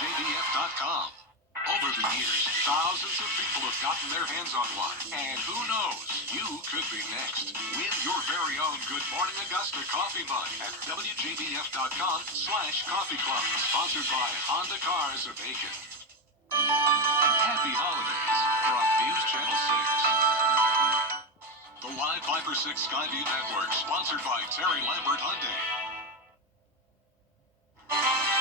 WJBF.com. Over the years, thousands of people have gotten their hands on one. And who knows, you could be next. Win your very own Good Morning Augusta coffee mug at WJBF.com/coffee club. Sponsored by Honda Cars of Aiken. Happy holidays from News Channel 6. The Live 5 for 6 Skyview Network, sponsored by Terry Lambert Hyundai.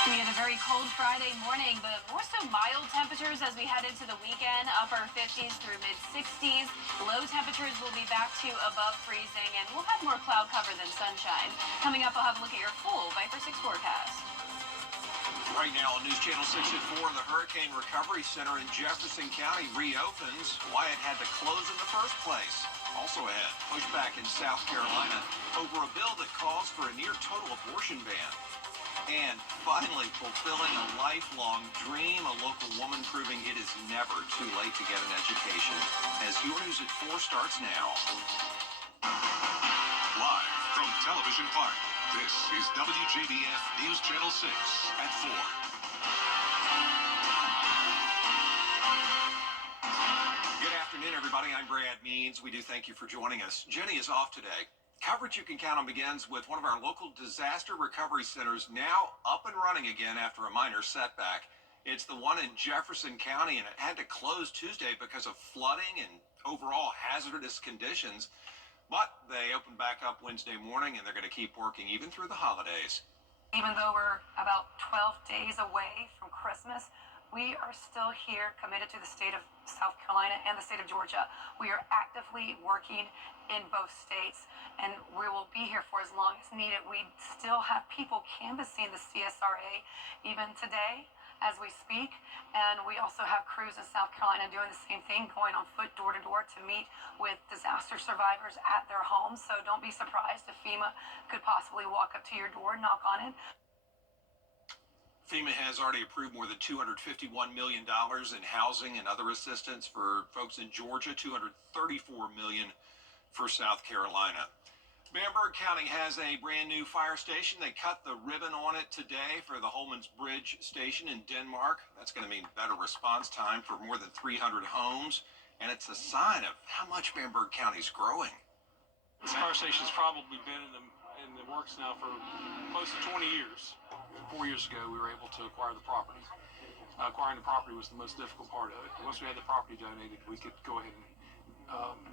We had a very cold Friday morning, but more so mild temperatures as we head into the weekend. Upper 50s through mid-60s. Low temperatures will be back to above freezing, and we'll have more cloud cover than sunshine. Coming up, I'll have a look at your full Viper 6 forecast. Right now on News Channel 6 at 4, the Hurricane Recovery Center in Jefferson County reopens. Why it had to close in the first place. Also ahead, pushback in South Carolina over a bill that calls for a near-total abortion ban. And finally, fulfilling a lifelong dream, a local woman proving it is never too late to get an education. As your News at 4 starts now. Live from Television Park, this is WJBF News Channel 6 at 4. Good afternoon, everybody. I'm Brad Means. We do thank you for joining us. Jenny is off today. Coverage you can count on begins with one of our local disaster recovery centers now up and running again after a minor setback. It's the one in Jefferson County, and it had to close Tuesday because of flooding and overall hazardous conditions. But they opened back up Wednesday morning, and they're going to keep working even through the holidays. Even though we're about 12 days away from Christmas, we are still here, committed to the state of South Carolina and the state of Georgia. We are actively working in both states, and we will be here for as long as needed. We still have people canvassing the CSRA even today as we speak, and we also have crews in South Carolina doing the same thing, going on foot door to door to meet with disaster survivors at their homes. So don't be surprised if FEMA could possibly walk up to your door, knock on it. FEMA has already approved more than $251 million in housing and other assistance for folks in Georgia, $234 million for South Carolina. Bamberg County has a brand new fire station. They cut the ribbon on it today for the Holman's Bridge station in Denmark. That's going to mean better response time for more than 300 homes, and it's a sign of how much Bamberg County is growing. This fire station's probably been in the works now for close to 20 years. 4 years ago, we were able to acquire the property. Acquiring the property was the most difficult part of it. Once we had the property donated, we could go ahead and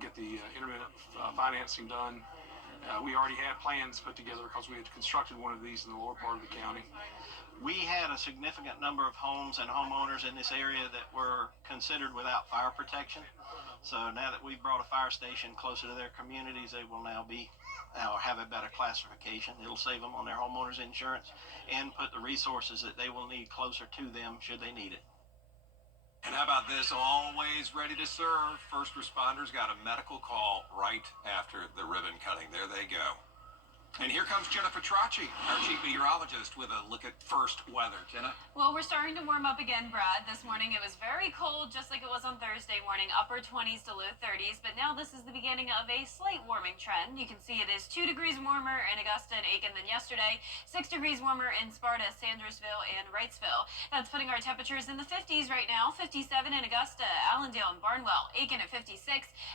get the intermittent financing done. We already had plans put together because we had constructed one of these in the lower part of the county. We had a significant number of homes and homeowners in this area that were considered without fire protection. So now that we've brought a fire station closer to their communities, they will now have a better classification. It'll save them on their homeowners insurance and put the resources that they will need closer to them should they need it. And how about this? Always ready to serve. First responders got a medical call right after the ribbon cutting. There they go. And here comes Jenna Petracci, our chief meteorologist, with a look at first weather. Jenna? Well, we're starting to warm up again, Brad. This morning it was very cold, just like it was on Thursday morning, upper 20s to low 30s. But now this is the beginning of a slight warming trend. You can see it is 2 degrees warmer in Augusta and Aiken than yesterday, 6 degrees warmer in Sparta, Sandersville, and Wrightsville. That's putting our temperatures in the 50s right now. 57 in Augusta, Allendale, and Barnwell. Aiken at 56,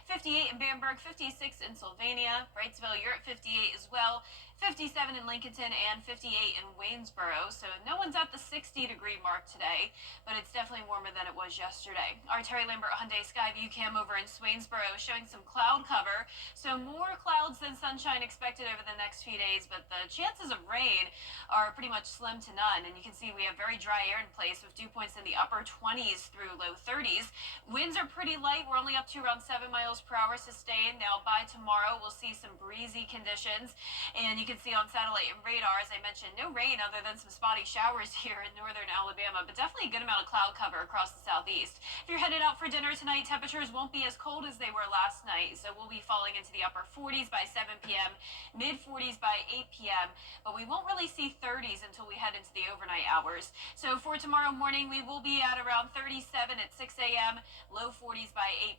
58 in Bamberg, 56 in Sylvania. Wrightsville, you're at 58 as well. 57 in Lincolnton and 58 in Waynesboro. So no one's at the 60-degree mark today, but it's definitely warmer than it was yesterday. Our Terry Lambert Hyundai Skyview cam over in Swainsboro showing some cloud cover. So more clouds than sunshine expected over the next few days, but the chances of rain are pretty much slim to none. And you can see we have very dry air in place with dew points in the upper 20s through low 30s. Winds are pretty light. We're only up to around 7 miles per hour sustained. Now by tomorrow, we'll see some breezy conditions. And you can see on satellite and radar, as I mentioned, no rain other than some spotty showers here in northern Alabama, but definitely a good amount of cloud cover across the southeast. If you're headed out for dinner tonight, temperatures won't be as cold as they were last night, so we'll be falling into the upper 40s by 7 p.m., mid 40s by 8 p.m., but we won't really see 30s until we head into the overnight hours. So for tomorrow morning, we will be at around 37 at 6 a.m., low 40s by 8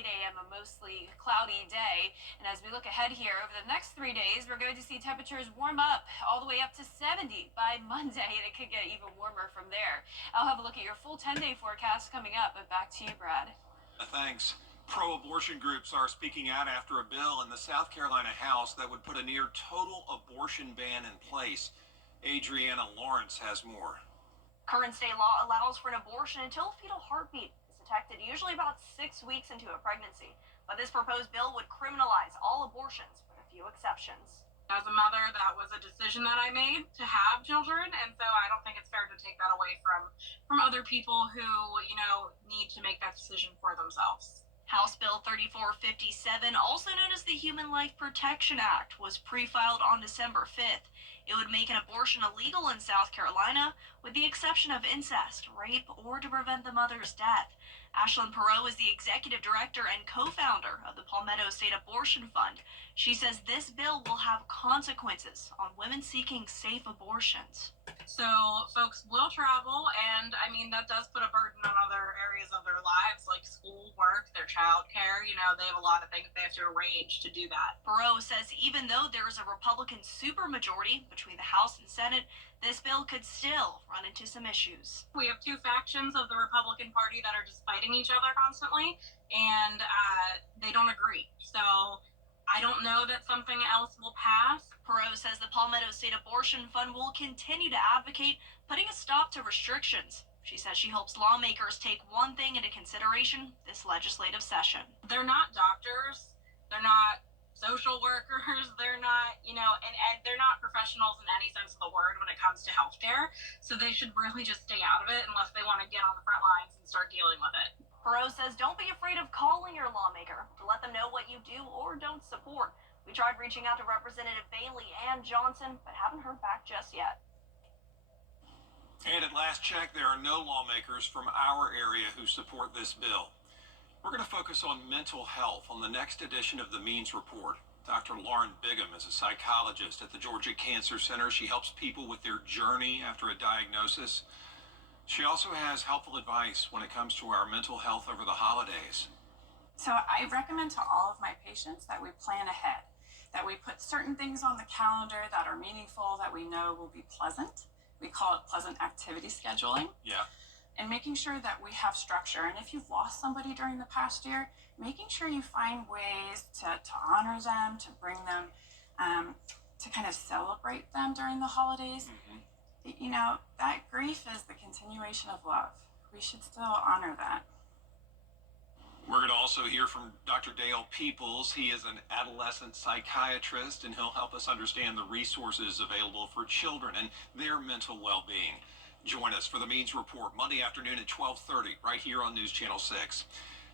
a.m., a mostly cloudy day. And as we look ahead here over the next 3 days, we're going enjoyed to see temperatures warm up all the way up to 70 by Monday, and it could get even warmer from there. I'll have a look at your full 10-day forecast coming up, but back to you, Brad. Thanks. Pro-abortion groups are speaking out after a bill in the South Carolina House that would put a near total abortion ban in place. Adriana Lawrence has more. Current state law allows for an abortion until fetal heartbeat is detected, usually about 6 weeks into a pregnancy. But this proposed bill would criminalize all abortions with a few exceptions. As a mother, that was a decision that I made to have children, and so I don't think it's fair to take that away from other people who, need to make that decision for themselves. House Bill 3457, also known as the Human Life Protection Act, was pre-filed on December 5th. It would make an abortion illegal in South Carolina, with the exception of incest, rape, or to prevent the mother's death. Ashlyn Perot is the executive director and co-founder of the Palmetto State Abortion Fund. She says this bill will have consequences on women seeking safe abortions. So folks will travel, and that does put a burden on other areas of their lives, like school, work, their child care. They have a lot of things they have to arrange to do that. Perot says even though there is a Republican supermajority between the House and Senate, this bill could still run into some issues. We have two factions of the Republican Party that are just fighting each other constantly, and they don't agree. So I don't know that something else will pass. Perot says the Palmetto State Abortion Fund will continue to advocate putting a stop to restrictions. She says she hopes lawmakers take one thing into consideration this legislative session. They're not doctors. They're not social workers. They're not, and they're not professionals in any sense of the word when it comes to healthcare. So they should really just stay out of it unless they want to get on the front lines and start dealing with it. Perot says don't be afraid of calling your lawmaker to let them know what you do or don't support. We tried reaching out to Representative Bailey and Johnson, but haven't heard back just yet. And at last check, there are no lawmakers from our area who support this bill. We're going to focus on mental health on the next edition of the Means Report. Dr. Lauren Bigham is a psychologist at the Georgia Cancer Center. She helps people with their journey after a diagnosis. She also has helpful advice when it comes to our mental health over the holidays. So I recommend to all of my patients that we plan ahead, that we put certain things on the calendar that are meaningful, that we know will be pleasant. We call it pleasant activity scheduling. Yeah. And making sure that we have structure. And if you've lost somebody during the past year, making sure you find ways to honor them, to bring them, to kind of celebrate them during the holidays. Mm-hmm. That grief is the continuation of love. We should still honor that. We're going to also hear from Dr. Dale Peoples. He is an adolescent psychiatrist, and he'll help us understand the resources available for children and their mental well-being. Join us for the Means Report Monday afternoon at 12:30 right here on News Channel 6.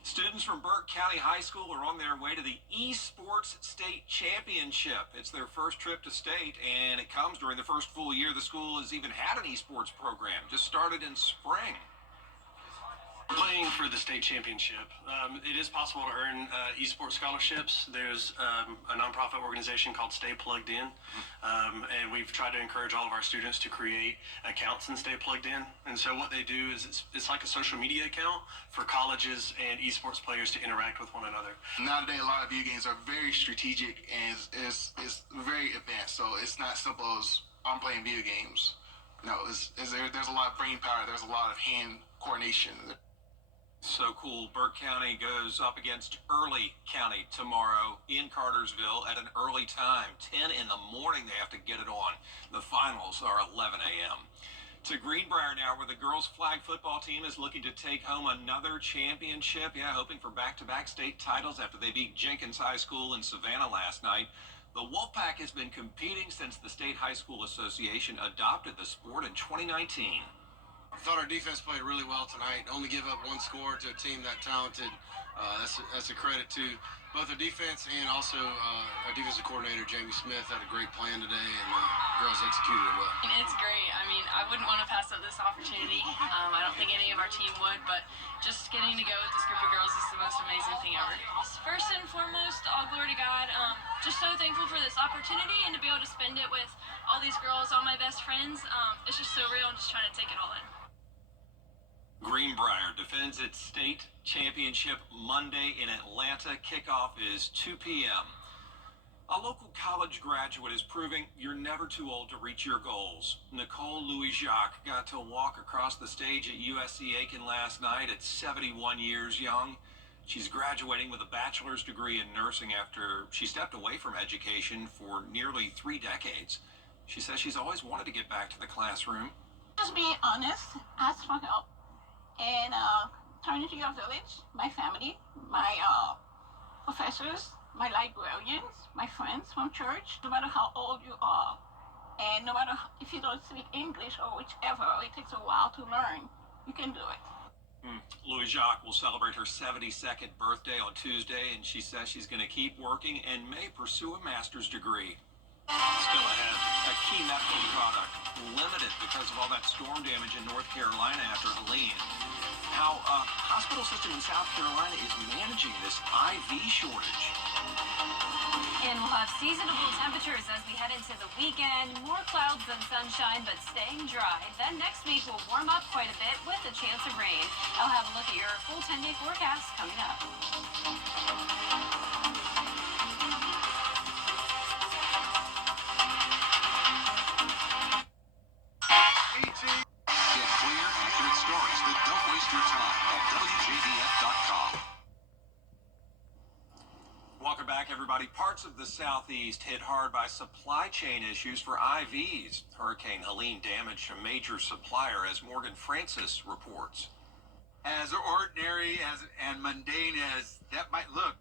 Students from Burke County High School are on their way to the Esports State Championship. It's their first trip to state, and it comes during the first full year the school has even had an esports program. Just started in spring. Playing for the state championship, it is possible to earn esports scholarships. There's a nonprofit organization called Stay Plugged In, and we've tried to encourage all of our students to create accounts and stay plugged in. And so what they do is it's like a social media account for colleges and esports players to interact with one another. Nowadays, a lot of video games are very strategic and is very advanced. So it's not simple as I'm playing video games. No, there's a lot of brain power. There's a lot of hand coordination. So cool. Burke County goes up against Early County tomorrow in Cartersville at an early time. 10 in the morning they have to get it on. The finals are 11 a.m. To Greenbrier now, where the girls' flag football team is looking to take home another championship. Yeah, hoping for back-to-back state titles after they beat Jenkins High School in Savannah last night. The Wolfpack has been competing since the State High School Association adopted the sport in 2019. I thought our defense played really well tonight. Only give up one score to a team that talented. That's a credit to both our defense and also our defensive coordinator, Jamie Smith, had a great plan today, and girls executed it well. It's great. I wouldn't want to pass up this opportunity. I don't think any of our team would, but just getting to go with this group of girls is the most amazing thing ever. First and foremost, all glory to God. Just so thankful for this opportunity and to be able to spend it with all these girls, all my best friends. It's just so real. I'm just trying to take it all in. Greenbrier defends its state championship Monday in Atlanta. Kickoff is 2 p.m. A local college graduate is proving you're never too old to reach your goals. Nicole Louis-Jacques got to walk across the stage at USC Aiken last night at 71 years young. She's graduating with a bachelor's degree in nursing after she stepped away from education for nearly 3 decades. She says she's always wanted to get back to the classroom. Just being honest, ask for help. And Trinity of Village, my family, my professors, my librarians, my friends from church, no matter how old you are, and no matter if you don't speak English or whichever, it takes a while to learn, you can do it. Louis-Jacques will celebrate her 72nd birthday on Tuesday, and she says she's going to keep working and may pursue a master's degree. Still ahead, a key medical product limited because of all that storm damage in North Carolina after Helene. How a hospital system in South Carolina is managing this IV shortage. And we'll have seasonable temperatures as we head into the weekend. More clouds than sunshine, but staying dry. Then next week will warm up quite a bit with a chance of rain. I'll have a look at your full 10-day forecast coming up. Get clear, accurate stories that don't waste your time at WJBF.com. Welcome back, everybody. Parts of the Southeast hit hard by supply chain issues for IVs. Hurricane Helene damaged a major supplier, as Morgan Francis reports. As ordinary and mundane as that might look,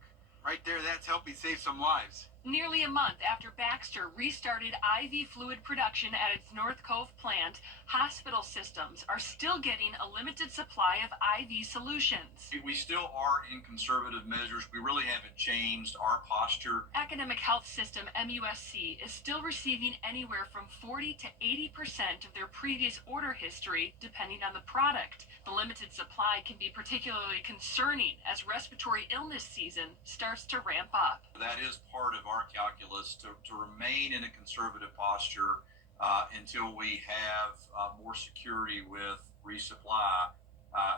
right there, that's helping save some lives. Nearly a month after Baxter restarted IV fluid production at its North Cove plant, hospital systems are still getting a limited supply of IV solutions. We still are in conservative measures. We really haven't changed our posture. Academic Health System, MUSC, is still receiving anywhere from 40 to 80% of their previous order history, depending on the product. The limited supply can be particularly concerning as respiratory illness season starts to ramp up. That is part of our calculus to remain in a conservative posture until we have more security with resupply,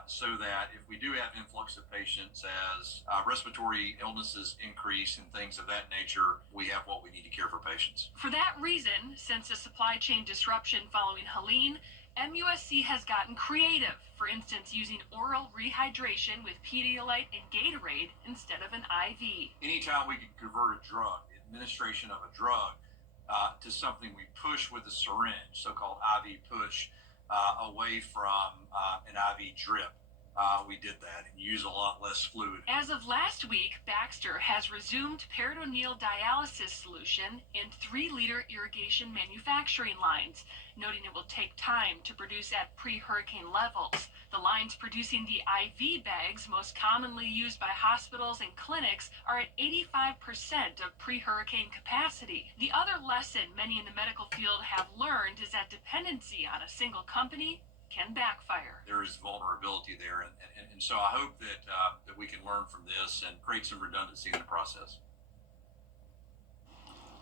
so that if we do have influx of patients as respiratory illnesses increase and things of that nature, we have what we need to care for patients. For that reason, since a supply chain disruption following Helene, MUSC has gotten creative, for instance using oral rehydration with Pedialyte and Gatorade instead of an IV. Anytime we can convert a drug, administration of a drug, to something we push with a syringe, so-called IV push, away from an IV drip, we did that and use a lot less fluid. As of last week, Baxter has resumed peritoneal dialysis solution in 3-liter irrigation manufacturing lines, noting it will take time to produce at pre-hurricane levels. The lines producing the IV bags most commonly used by hospitals and clinics are at 85% of pre-hurricane capacity. The other lesson many in the medical field have learned is that dependency on a single company can backfire. There is vulnerability there, and so I hope that that we can learn from this and create some redundancy in the process.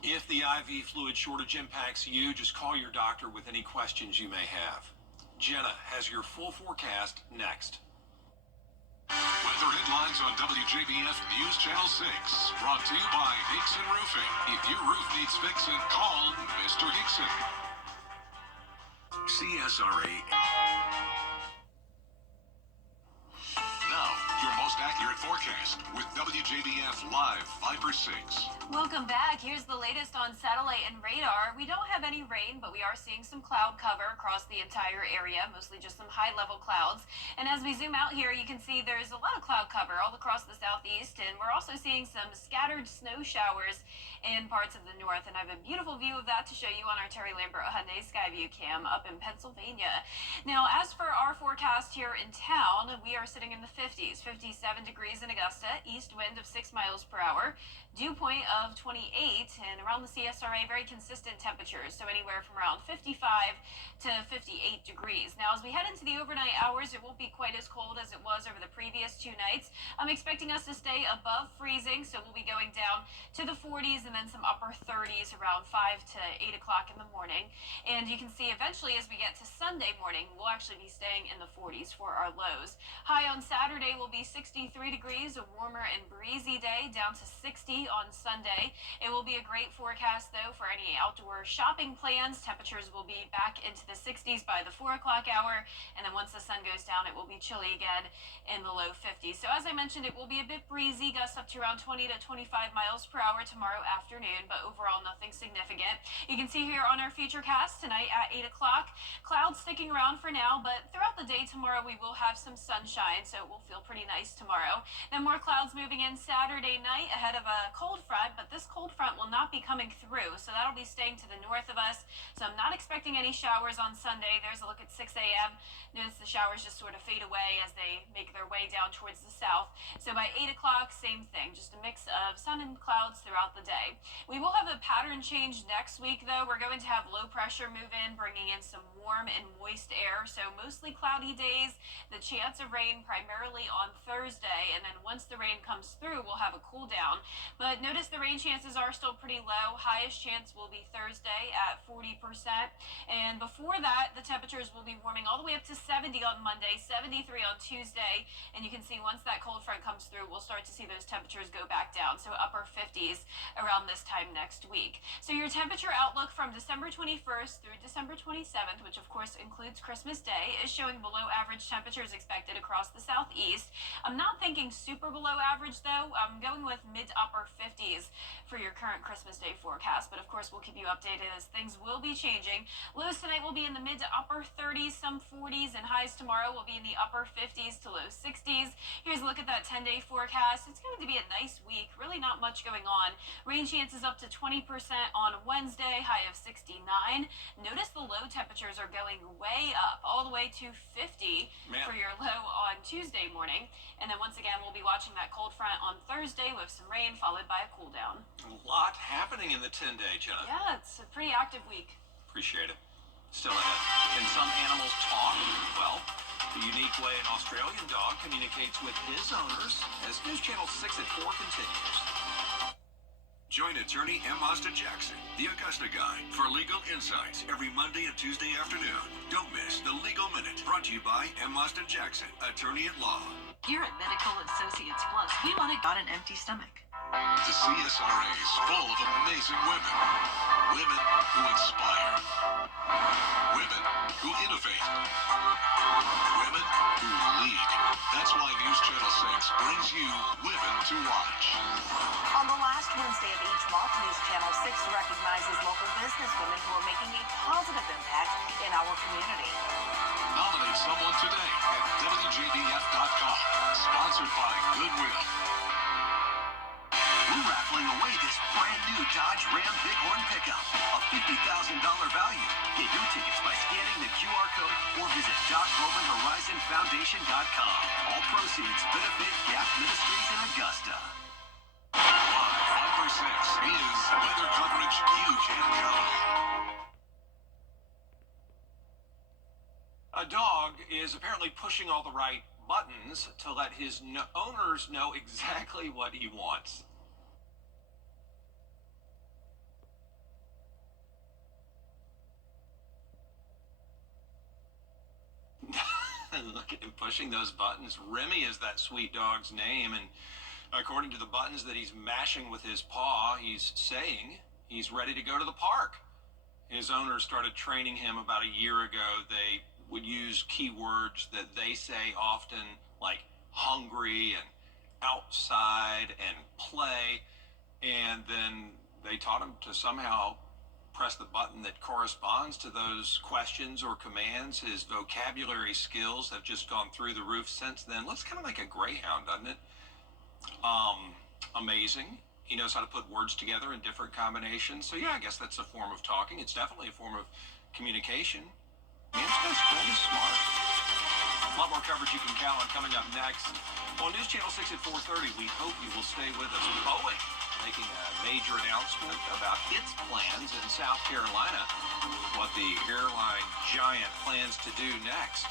If the IV fluid shortage impacts you, just call your doctor with any questions you may have. Jenna has your full forecast next. Weather headlines on WJBF News Channel 6. Brought to you by Hickson Roofing. If your roof needs fixing, call Mr. Hickson. CSRA. Now, your most accurate forecast with WJBF Live 5/6. Welcome back. Here's the latest on satellite and radar. We don't have any rain, but we are seeing some cloud cover across the entire area, mostly just some high-level clouds. And as we zoom out here, you can see there's a lot of cloud cover all across the southeast, and we're also seeing some scattered snow showers in parts of the north. And I have a beautiful view of that to show you on our Terry Lambert Hyundai Skyview cam up in Pennsylvania. Now, as for our forecast here in town, we are sitting in the 50s, 57 degrees in Augusta, east wind of 6 miles per hour, dew point of 28, and around the CSRA, very consistent temperatures, so anywhere from around 55 to 58 degrees. Now, as we head into the overnight hours, it won't be quite as cold as it was over the previous 2 nights. I'm expecting us to stay above freezing, so we'll be going down to the 40s and then some upper 30s around 5 to 8 o'clock in the morning. And you can see eventually as we get to Sunday morning, we'll actually be staying in the 40s for our lows. High on Saturday will be 63 degrees, a warmer and breezy day, down to 60 on Sunday. It will be a great forecast, though, for any outdoor shopping plans. Temperatures will be back into the 60s by the 4 o'clock hour, and then once the sun goes down, it will be chilly again in the low 50s. So as I mentioned, it will be a bit breezy, gusts up to around 20 to 25 miles per hour tomorrow afternoon, but overall nothing significant. You can see here on our Futurecast tonight at 8 o'clock, clouds sticking around for now, but throughout the day tomorrow we will have some sunshine, so it will feel pretty nice tomorrow. Then more clouds moving in Saturday night ahead of a cold front, but this cold front will not be coming through, so that'll be staying to the north of us. So I'm not expecting any showers on Sunday. There's a look at 6 a.m. Notice the showers just sort of fade away as they make their way down towards the south. So by 8 o'clock, same thing, just a mix of sun and clouds throughout the day. We will have a pattern change next week, though. We're going to have low pressure move in, bringing in some warm and moist air, so mostly cloudy days. The chance of rain primarily on Thursday, and then once the rain comes through, we'll have a cool down. But notice the rain chances are still pretty low. Highest chance will be Thursday at 40%, and before that, the temperatures will be warming all the way up to 70 on Monday, 73 on Tuesday, and you can see once that cold front comes through, we'll start to see those temperatures go back down, so upper 50s around this time next week. So your temperature outlook from December 21st through December 27th, which of course includes Christmas Day, is showing below average temperatures expected across the southeast. I'm not thinking super below average, though. I'm going with mid to upper 50s for your current Christmas Day forecast, but of course we'll keep you updated as things will be changing. Lows tonight will be in the mid to upper 30s, some 40s, and highs tomorrow will be in the upper 50s to low 60s. Here's a look at that 10-day forecast. It's going to be a nice week, really not much going on. Rain chances up to 20% on Wednesday, high of 69. Notice the low temperatures are going way up, all the way to 50 for your low on Tuesday morning. And then once again, we'll be watching that cold front on Thursday with some rain followed by a cool down. A lot happening in the 10-day, Jenna. Yeah, it's a pretty active week. Appreciate it. Still ahead. Can some animals talk? Well, the unique way an Australian dog communicates with his owners as News Channel 6 at 4 continues. Join attorney M. Austin Jackson, the Augusta Guy, for legal insights every Monday and Tuesday afternoon. Don't miss the Legal Minute, brought to you by M. Austin Jackson, attorney at law. Here at Medical Associates Plus, we want to got an empty stomach. The CSRA is full of amazing women. Women who inspire. Women who innovate. Women who lead. That's why News Channel 6 brings you Women to Watch. On the last Wednesday of each month, News Channel 6 recognizes local businesswomen who are making a positive impact in our community. Nominate someone today at WJBF.com. Sponsored by Goodwill. We're raffling away this brand new Dodge Ram Bighorn pickup, a $50,000 value. Get your tickets by scanning the QR code or visit DocRomanHorizonFoundation.com. All proceeds benefit Gap Ministries in Augusta. Live on 6 is weather coverage you can count on. A dog is apparently pushing all the right buttons to let his owners know exactly what he wants. Look at him pushing those buttons. Remy is that sweet dog's name, and according to the buttons that he's mashing with his paw, he's saying he's ready to go to the park. His owners started training him about a year ago. They would use keywords that they say often, like hungry and outside and play, and then they taught him to somehow press the button that corresponds to those questions or commands. His vocabulary skills have just gone through the roof since then. Looks kind of like a greyhound, doesn't it? Amazing. He knows how to put words together in different combinations. So yeah, I guess that's a form of talking. It's definitely a form of communication. Man, this guy's really smart. A lot more coverage you can count on coming up next. On News Channel 6 at 4:30, we hope you will stay with us. Boeing making a major announcement about its plans in South Carolina. What the airline giant plans to do next.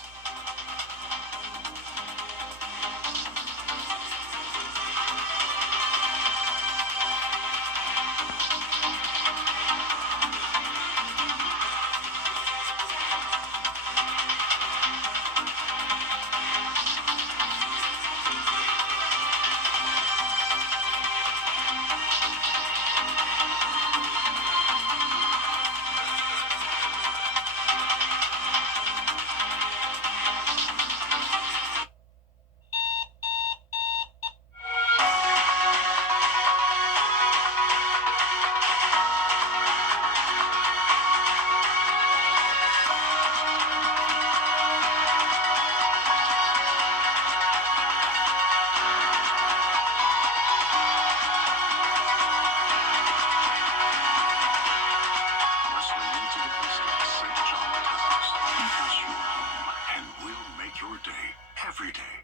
every day.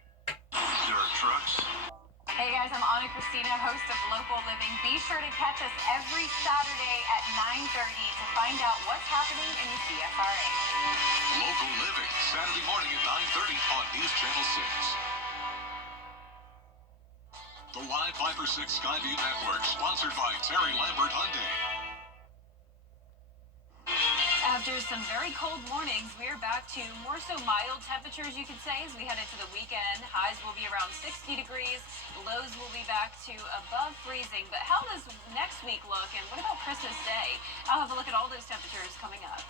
Dirt trucks. Hey guys, I'm Anna Christina, host of Local Living. Be sure to catch us every Saturday at 9:30 to find out what's happening in the CSRA. Local Living, Saturday morning at 9:30 on News Channel 6. The Live 5 for 6 Skyview Network, sponsored by Terry Lambert Hyundai. After some very cold mornings, we are back to more so mild temperatures, you could say, as we head into the weekend. Highs will be around 60 degrees. Lows will be back to above freezing. But how does next week look? And what about Christmas Day? I'll have a look at all those temperatures coming up.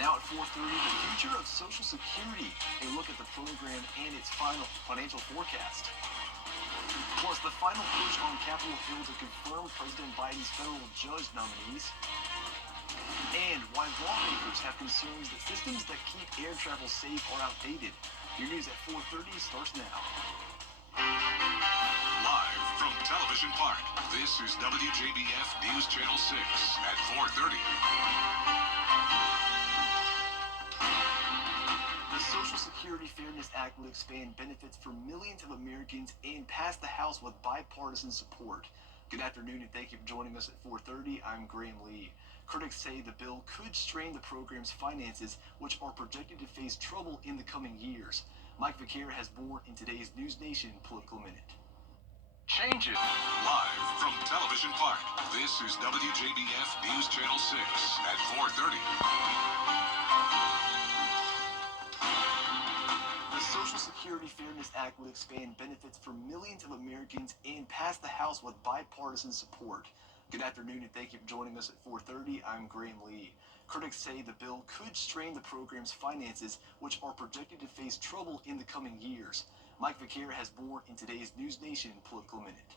Now at 4:30, the future of Social Security. A look at the program and its final financial forecast. Plus, the final push on Capitol Hill to confirm President Biden's federal judge nominees. And why lawmakers have concerns that systems that keep air travel safe are outdated. Your news at 4:30 starts now. Live from Television Park, this is WJBF News Channel 6 at 4:30. The Social Security Fairness Act would expand benefits for millions of Americans and pass the House with bipartisan support. Good afternoon and thank you for joining us at 4:30. I'm Graham Lee. Critics say the bill could strain the program's finances, which are projected to face trouble in the coming years. Mike Vaquera has more in today's News Nation Political Minute. Changes. Live from Television Park, this is WJBF News Channel 6 at 4:30. The Social Security Fairness Act would expand benefits for millions of Americans and pass the House with bipartisan support. Good afternoon and thank you for joining us at 4:30. I'm Graham Lee. Critics say the bill could strain the program's finances, which are projected to face trouble in the coming years. Mike Vaquera has more in today's News Nation Political Minute.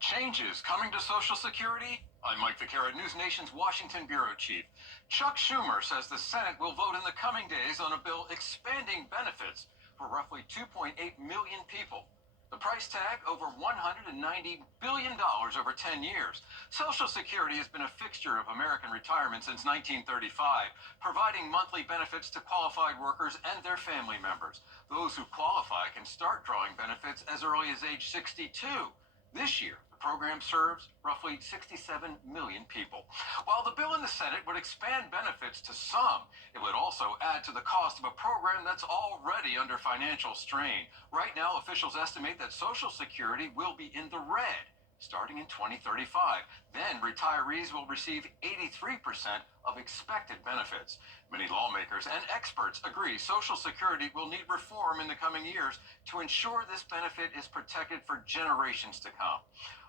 Changes coming to Social Security? I'm Mike Vaquera, News Nation's Washington Bureau Chief. Chuck Schumer says the Senate will vote in the coming days on a bill expanding benefits for roughly 2.8 million people. The price tag, over $190 billion over 10 years. Social Security has been a fixture of American retirement since 1935, providing monthly benefits to qualified workers and their family members. Those who qualify can start drawing benefits as early as age 62. This year, the program serves roughly 67 million people. While the bill in the Senate would expand benefits to some, it would also add to the cost of a program that's already under financial strain. Right now, officials estimate that Social Security will be in the red starting in 2035. Then retirees will receive 83% of expected benefits. Many lawmakers and experts agree Social Security will need reform in the coming years to ensure this benefit is protected for generations to come.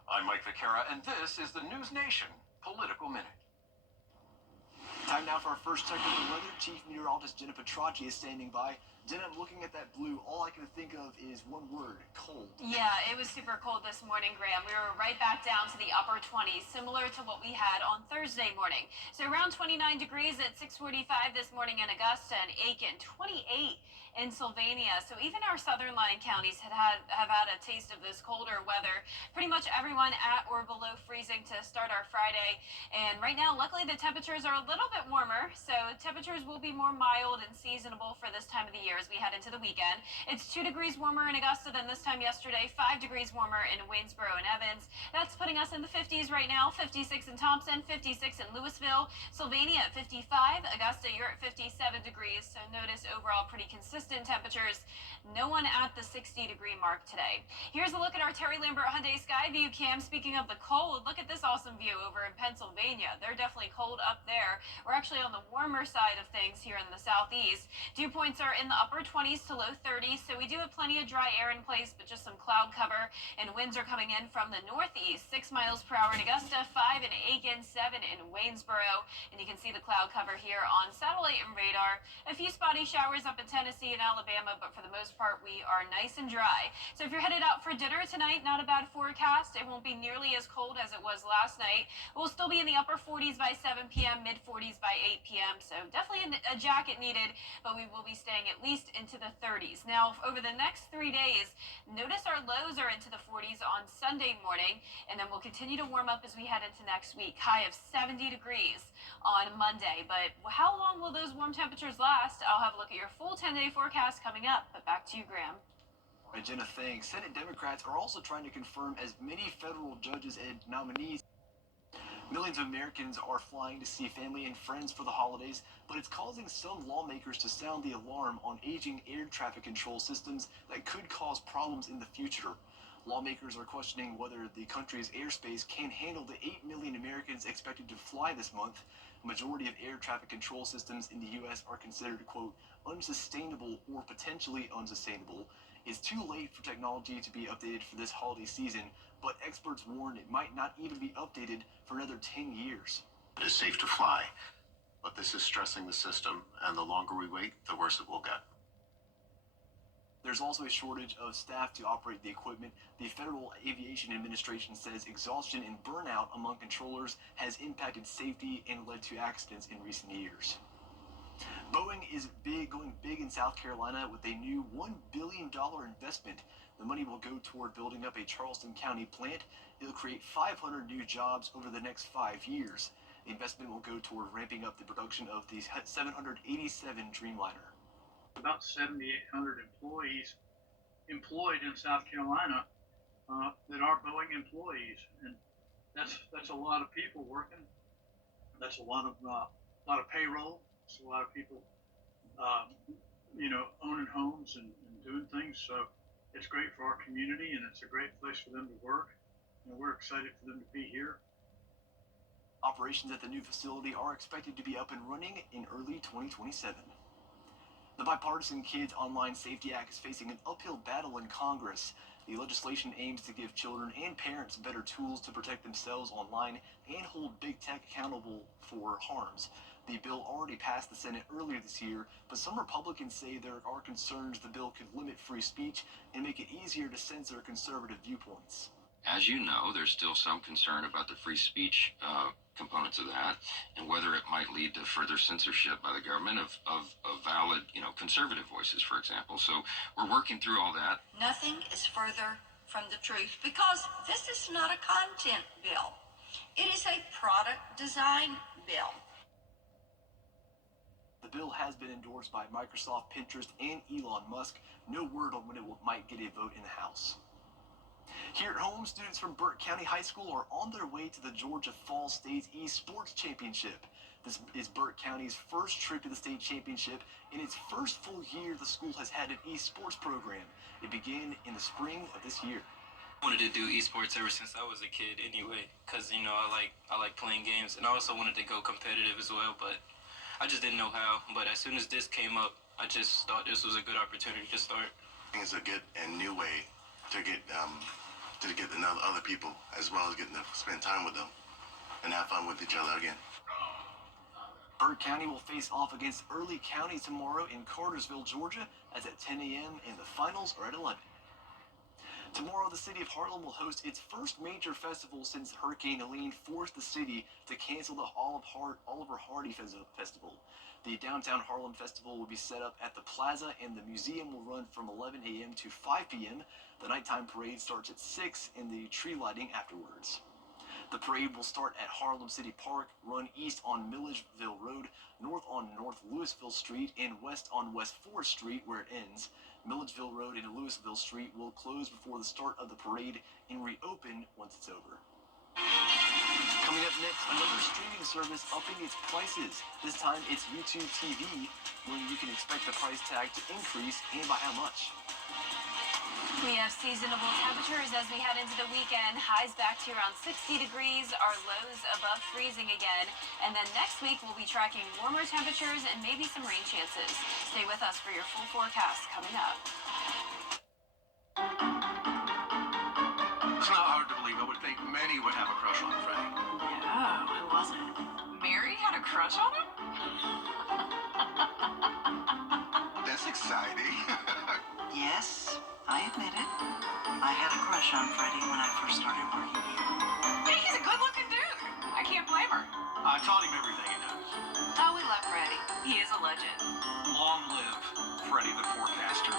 I'm Mike Vaquera, and this is the News Nation Political Minute. Time now for our first check of the weather. Chief Meteorologist Jenna Petracci is standing by. Jenna, I'm looking at that blue. All I can think of is one word: cold. Yeah, it was super cold this morning, Graham. We were right back down to the upper 20s, similar to what we had on Thursday morning. So around 29 degrees at 6:45 this morning in Augusta and Aiken, 28 in Sylvania. So even our southern line counties have had a taste of this colder weather. Pretty much everyone at or below freezing to start our Friday. And right now, luckily, the temperatures are a little bit warmer. So temperatures will be more mild and seasonable for this time of the year as we head into the weekend. It's 2 degrees warmer in Augusta than this time yesterday, 5 degrees warmer in Waynesboro and Evans. That's putting us in the 50s right now, 56 in Thompson, 56 in Louisville, Sylvania at 55, Augusta, you're at 57 degrees. So notice overall pretty consistent temperatures. No one at the 60-degree mark today. Here's a look at our Terry Lambert Hyundai Skyview cam. Speaking of the cold, look at this awesome view over in Pennsylvania. They're definitely cold up there. We're actually on the warmer side of things here in the southeast. Dew points are in the upper 20s to low 30s, so we do have plenty of dry air in place, but just some cloud cover, and winds are coming in from the northeast, 6 miles per hour in Augusta, 5 in Aiken, 7 in Waynesboro, and you can see the cloud cover here on satellite and radar. A few spotty showers up in Tennessee and Alabama, but for the most part, we are nice and dry. So if you're headed out for dinner tonight, not a bad forecast. It won't be nearly as cold as it was last night. We'll still be in the upper 40s by 7 p.m., mid 40s by 8 p.m., so definitely a jacket needed, but we will be staying at least into the 30s. Now, over the next 3 days, notice our lows are into the 40s on Sunday morning, and then we'll continue to warm up as we head into next week. High of 70 degrees on Monday, but how long will those warm temperatures last? I'll have a look at your full 10-day forecast forecast coming up, but back to you, Graham. All right, Jenna, thanks. Senate Democrats are also trying to confirm as many federal judges and nominees. Millions of Americans are flying to see family and friends for the holidays, but it's causing some lawmakers to sound the alarm on aging air traffic control systems that could cause problems in the future. Lawmakers are questioning whether the country's airspace can handle the 8 million Americans expected to fly this month. A majority of air traffic control systems in the U.S. are considered, quote, unsustainable or potentially unsustainable. It's too late for technology to be updated for this holiday season, but experts warn it might not even be updated for another 10 years. It is safe to fly, but this is stressing the system, and the longer we wait, the worse it will get. There's also a shortage of staff to operate the equipment. The Federal Aviation Administration says exhaustion and burnout among controllers has impacted safety and led to accidents in recent years. Boeing is going big in South Carolina with a new $1 billion investment. The money will go toward building up a Charleston County plant. It'll create 500 new jobs over the next 5 years. The investment will go toward ramping up the production of the 787 Dreamliner. About 7,800 employees employed in South Carolina that are Boeing employees, and that's a lot of people working. That's a lot of payroll. It's a lot of people, owning homes and doing things. So it's great for our community, and it's a great place for them to work. And we're excited for them to be here. Operations at the new facility are expected to be up and running in early 2027. The Bipartisan Kids Online Safety Act is facing an uphill battle in Congress. The legislation aims to give children and parents better tools to protect themselves online and hold big tech accountable for harms. The bill already passed the Senate earlier this year, but some Republicans say there are concerns the bill could limit free speech and make it easier to censor conservative viewpoints. As you know, there's still some concern about the free speech components of that, and whether it might lead to further censorship by the government of valid, conservative voices, for example. So we're working through all that. Nothing is further from the truth, because this is not a content bill. It is a product design bill. The bill has been endorsed by Microsoft, Pinterest, and Elon Musk. No word on when it might get a vote in the House. Here at home, students from Burke County High School are on their way to the Georgia Fall State's eSports Championship. This is Burke County's first trip to the state championship. In its first full year, the school has had an eSports program. It began in the spring of this year. I wanted to do esports ever since I was a kid anyway, because, I like playing games, and I also wanted to go competitive as well, but I just didn't know how. But as soon as this came up, I just thought this was a good opportunity to start. It's a good and new way to get to know other people, as well as getting to spend time with them and have fun with each other again. Burke County will face off against Early County tomorrow in Cartersville, Georgia, as at 10 a.m. and the finals are at 11. Tomorrow, the city of Harlem will host its first major festival since Hurricane Helene forced the city to cancel the Oliver Hardy Festival. The Downtown Harlem Festival will be set up at the Plaza, and the museum will run from 11 a.m. to 5 p.m. The nighttime parade starts at 6 and the tree lighting afterwards. The parade will start at Harlem City Park, run east on Milledgeville Road, north on North Louisville Street, and west on West 4th Street, where it ends. Milledgeville Road and Louisville Street will close before the start of the parade and reopen once it's over. Coming up next, another streaming service upping its prices. This time it's YouTube TV, when you can expect the price tag to increase and by how much. We have seasonable temperatures as we head into the weekend. Highs back to around 60 degrees, our lows above freezing again. And then next week we'll be tracking warmer temperatures and maybe some rain chances. Stay with us for your full forecast coming up. It's not hard to believe. I would think many would have a crush on Freddie. Yeah, who was it? Mary had a crush on him? That's exciting. Yes, I admit it. I had a crush on Freddie when I first started working here. Yeah, he's a good-looking dude. I can't blame her. I taught him everything he knows. Oh, we love Freddie. He is a legend. Long live Freddie the Forecaster.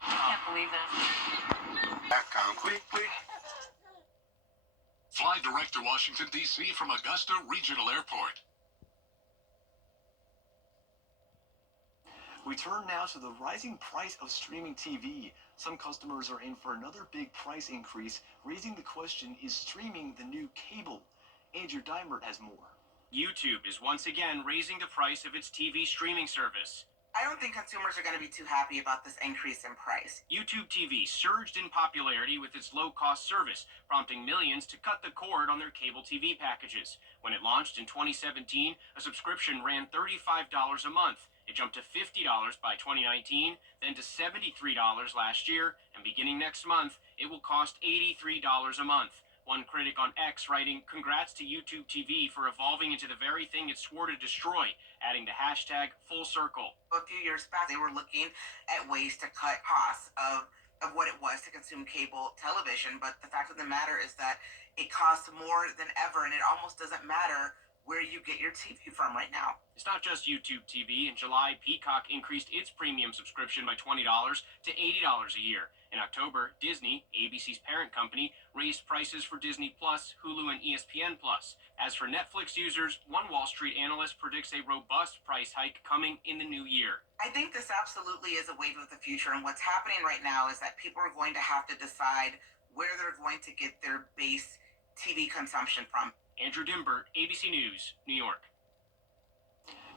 I can't believe this. Back on quickly. Fly direct to Washington, D.C. from Augusta Regional Airport. We turn now to the rising price of streaming TV. Some customers are in for another big price increase, raising the question, is streaming the new cable? Andrew Dimert has more. YouTube is once again raising the price of its TV streaming service. I don't think consumers are going to be too happy about this increase in price. YouTube TV surged in popularity with its low-cost service, prompting millions to cut the cord on their cable TV packages. When it launched in 2017, a subscription ran $35 a month. It jumped to $50 by 2019, then to $73 last year, and beginning next month, it will cost $83 a month. One critic on X writing, "Congrats to YouTube TV for evolving into the very thing it swore to destroy," adding the hashtag full circle. A few years back, they were looking at ways to cut costs of what it was to consume cable television, but the fact of the matter is that it costs more than ever, and it almost doesn't matter where you get your TV from right now. It's not just YouTube TV. In July, Peacock increased its premium subscription by $20 to $80 a year. In October, Disney, ABC's parent company, raised prices for Disney Plus, Hulu, and ESPN Plus. As for Netflix users, one Wall Street analyst predicts a robust price hike coming in the new year. I think this absolutely is a wave of the future, and what's happening right now is that people are going to have to decide where they're going to get their base TV consumption from. Andrew Dimbert, ABC News, New York.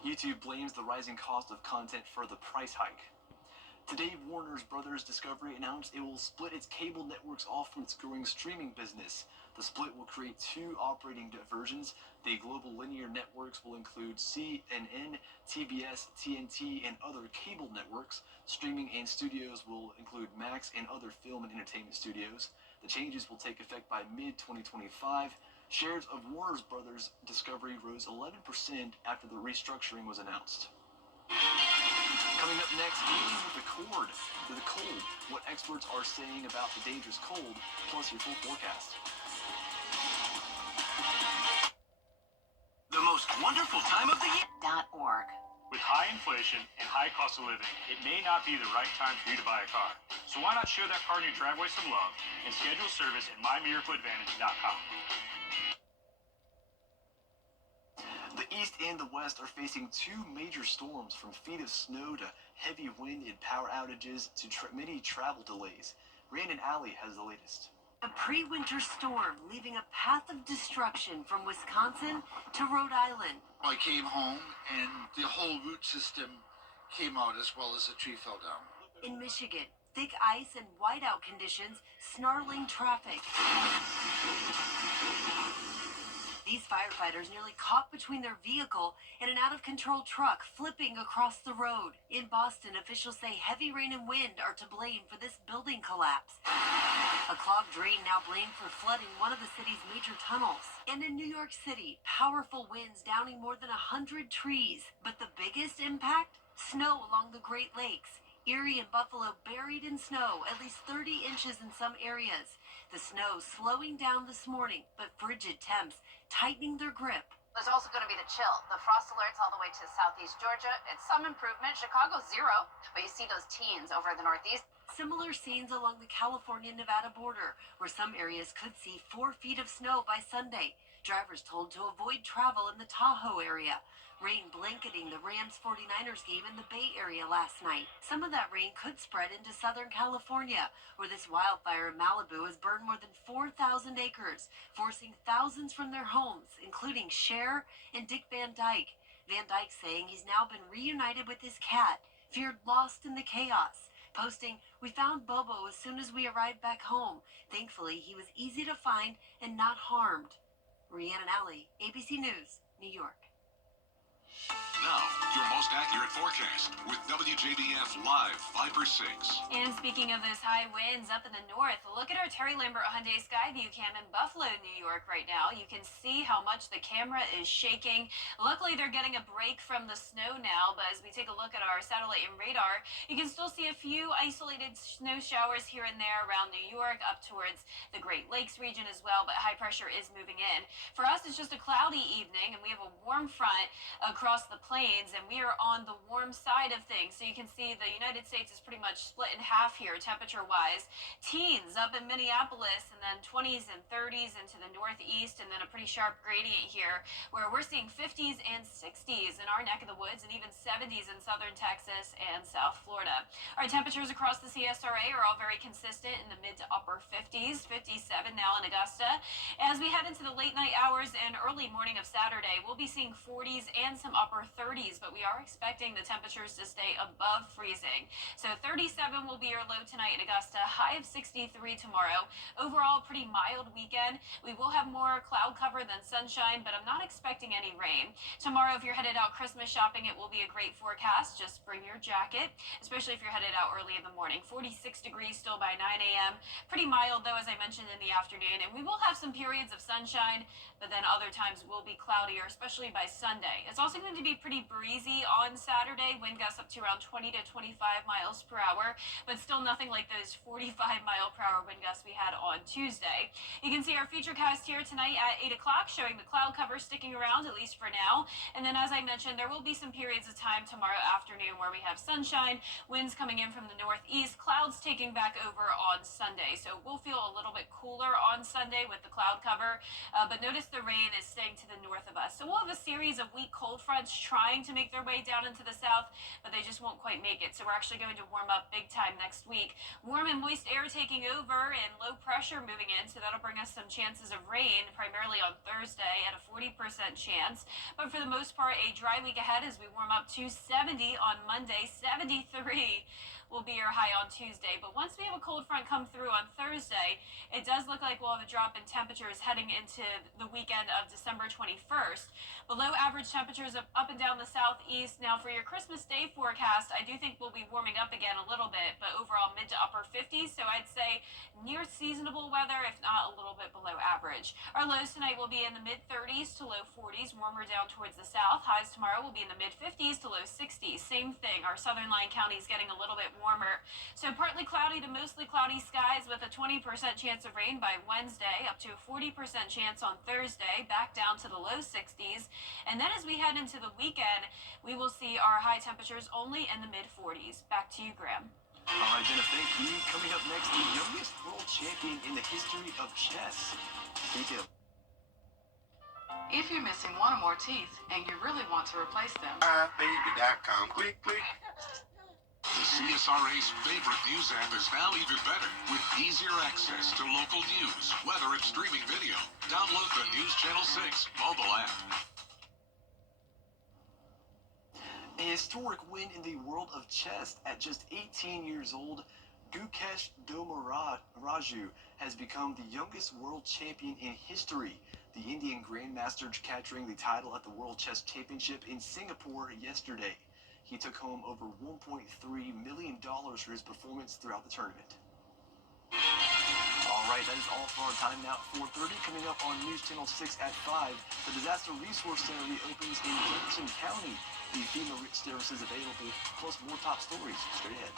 YouTube blames the rising cost of content for the price hike. Today, Warner Brothers Discovery announced it will split its cable networks off from its growing streaming business. The split will create two operating versions. The global linear networks will include CNN, TBS, TNT, and other cable networks. Streaming and studios will include Max and other film and entertainment studios. The changes will take effect by mid-2025. Shares of Warner Brothers Discovery rose 11% after the restructuring was announced. Coming up next, dealing with the cold, what experts are saying about the dangerous cold, plus your full forecast. The most wonderful time of the year. .org. With high inflation and high cost of living, it may not be the right time for you to buy a car. So why not show that car in your driveway some love and schedule service at mymiracleadvantage.com. The East and the West are facing two major storms, from feet of snow to heavy wind and power outages to many travel delays. Rhiannon Alley has the latest. A pre-winter storm leaving a path of destruction from Wisconsin to Rhode Island. I came home and the whole root system came out as well as the tree fell down. In Michigan, thick ice and whiteout conditions snarling traffic. These firefighters nearly caught between their vehicle and an out-of-control truck flipping across the road. In Boston, officials say heavy rain and wind are to blame for this building collapse. A clogged drain now blamed for flooding one of the city's major tunnels. And in New York City, powerful winds downing more than 100 trees. But the biggest impact? Snow along the Great Lakes. Erie and Buffalo buried in snow, at least 30 inches in some areas. The snow slowing down this morning, but frigid temps tightening their grip. There's also going to be the chill. The frost alerts all the way to southeast Georgia. It's some improvement. Chicago's 0, but you see those teens over the northeast. Similar scenes along the California-Nevada border, where some areas could see 4 feet of snow by Sunday. Drivers told to avoid travel in the Tahoe area. Rain blanketing the Rams 49ers game in the Bay Area last night. Some of that rain could spread into Southern California, where this wildfire in Malibu has burned more than 4,000 acres, forcing thousands from their homes, including Cher and Dick Van Dyke. Van Dyke saying he's now been reunited with his cat, feared lost in the chaos. Posting, "We found Bobo as soon as we arrived back home. Thankfully, he was easy to find and not harmed." Rhiannon Alley, ABC News, New York. Now, your most accurate forecast with WJBF Live 5 for 6. And speaking of those high winds up in the north, look at our Terry Lambert Hyundai Skyview cam in Buffalo, New York right now. You can see how much the camera is shaking. Luckily, they're getting a break from the snow now, but as we take a look at our satellite and radar, you can still see a few isolated snow showers here and there around New York, up towards the Great Lakes region as well, but high pressure is moving in. For us, it's just a cloudy evening, and we have a warm front across the plains, and we are on the warm side of things. So you can see the United States is pretty much split in half here, temperature-wise. Teens up in Minneapolis, and then 20s and 30s into the northeast, and then a pretty sharp gradient here, where we're seeing 50s and 60s in our neck of the woods, and even 70s in southern Texas and South Florida. Our temperatures across the CSRA are all very consistent in the mid to upper 50s, 57 now in Augusta. As we head into the late night hours and early morning of Saturday, we'll be seeing 40s and some upper 30s, but we are expecting the temperatures to stay above freezing. So 37 will be your low tonight in Augusta, high of 63 tomorrow. Overall, pretty mild weekend. We will have more cloud cover than sunshine, but I'm not expecting any rain. Tomorrow, if you're headed out Christmas shopping, it will be a great forecast. Just bring your jacket, especially if you're headed out early in the morning. 46 degrees still by 9 a.m. Pretty mild, though, as I mentioned, in the afternoon. And we will have some periods of sunshine, but then other times will be cloudier, especially by Sunday. It's also going to be pretty breezy on Saturday. Wind gusts up to around 20 to 25 miles per hour, but still nothing like those 45-mile-per-hour wind gusts we had on Tuesday. You can see our futurecast here tonight at 8 o'clock, showing the cloud cover sticking around, at least for now. And then, as I mentioned, there will be some periods of time tomorrow afternoon where we have sunshine, winds coming in from the northeast, clouds taking back over on Sunday. So we'll feel a little bit cooler on Sunday with the cloud cover, but notice the rain is staying to the north of us. So we'll have a series of weak cold fronts trying to make their way down into the south, but they just won't quite make it. So we're actually going to warm up big time next week. Warm and moist air taking over and low pressure moving in, so that'll bring us some chances of rain, primarily on Thursday at a 40% chance. But for the most part, a dry week ahead as we warm up to 70 on Monday, 73 will be your high on Tuesday. But once we have a cold front come through on Thursday, it does look like we'll have a drop in temperatures heading into the weekend of December 21st. Below average temperatures up and down the southeast. Now for your Christmas Day forecast, I do think we'll be warming up again a little bit, but overall mid to upper 50s. So I'd say near seasonable weather, if not a little bit below average. Our lows tonight will be in the mid 30s to low 40s, warmer down towards the south. Highs tomorrow will be in the mid 50s to low 60s. Same thing. Our southern line counties getting a little bit warmer. So partly cloudy to mostly cloudy skies with a 20% chance of rain by Wednesday, up to a 40% chance on Thursday, back down to the low 60s. And then as we head into the weekend, we will see our high temperatures only in the mid 40s. Back to you, Graham. All right, Jenna, thank you. Coming up next, the youngest world champion in the history of chess. Detail. If you're missing one or more teeth and you really want to replace them, Baby.com. Quick. The CSRA's favorite news app is now even better with easier access to local news, weather, and streaming video. Download the News Channel 6 mobile app. A historic win in the world of chess. At just 18 years old, Gukesh Domoraju has become the youngest world champion in history. The Indian Grandmaster capturing the title at the World Chess Championship in Singapore yesterday. He took home over $1.3 million for his performance throughout the tournament. All right, that is all for our time now at 4:30. Coming up on News Channel 6 at 5, the Disaster Resource Center reopens in Jefferson County. The FEMA services available, plus more top stories straight ahead.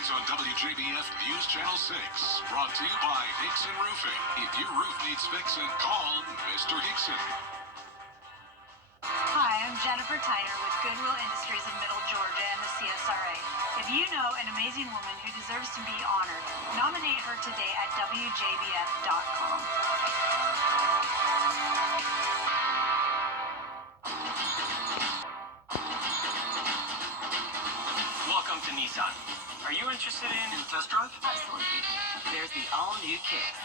On WJBF News Channel 6, brought to you by Hickson Roofing. If your roof needs fixing, call Mr. Hickson. Hi, I'm Jennifer Tyner with Goodwill Industries of Middle Georgia and the CSRA. If you know an amazing woman who deserves to be honored, nominate her today at WJBF.com. Welcome to Nissan. Are you interested in a test drive? Absolutely. There's the all-new Kicks,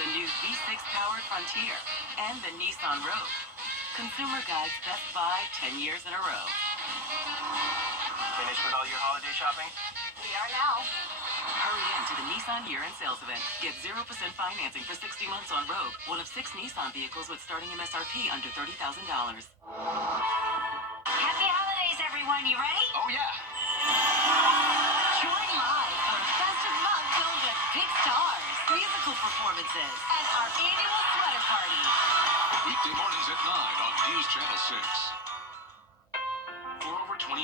the new V6-powered Frontier, and the Nissan Rogue. Consumer Guide's Best Buy 10 years in a row. Finished with all your holiday shopping? We are now. Hurry in to the Nissan year-end sales event. Get 0% financing for 60 months on Rogue, one of 6 Nissan vehicles with starting MSRP under $30,000. Happy holidays, everyone. You ready? Oh, yeah. Join live for a festive month filled with big stars, musical performances, and our annual sweater party. Weekday mornings at 9 on News Channel 6. For over 20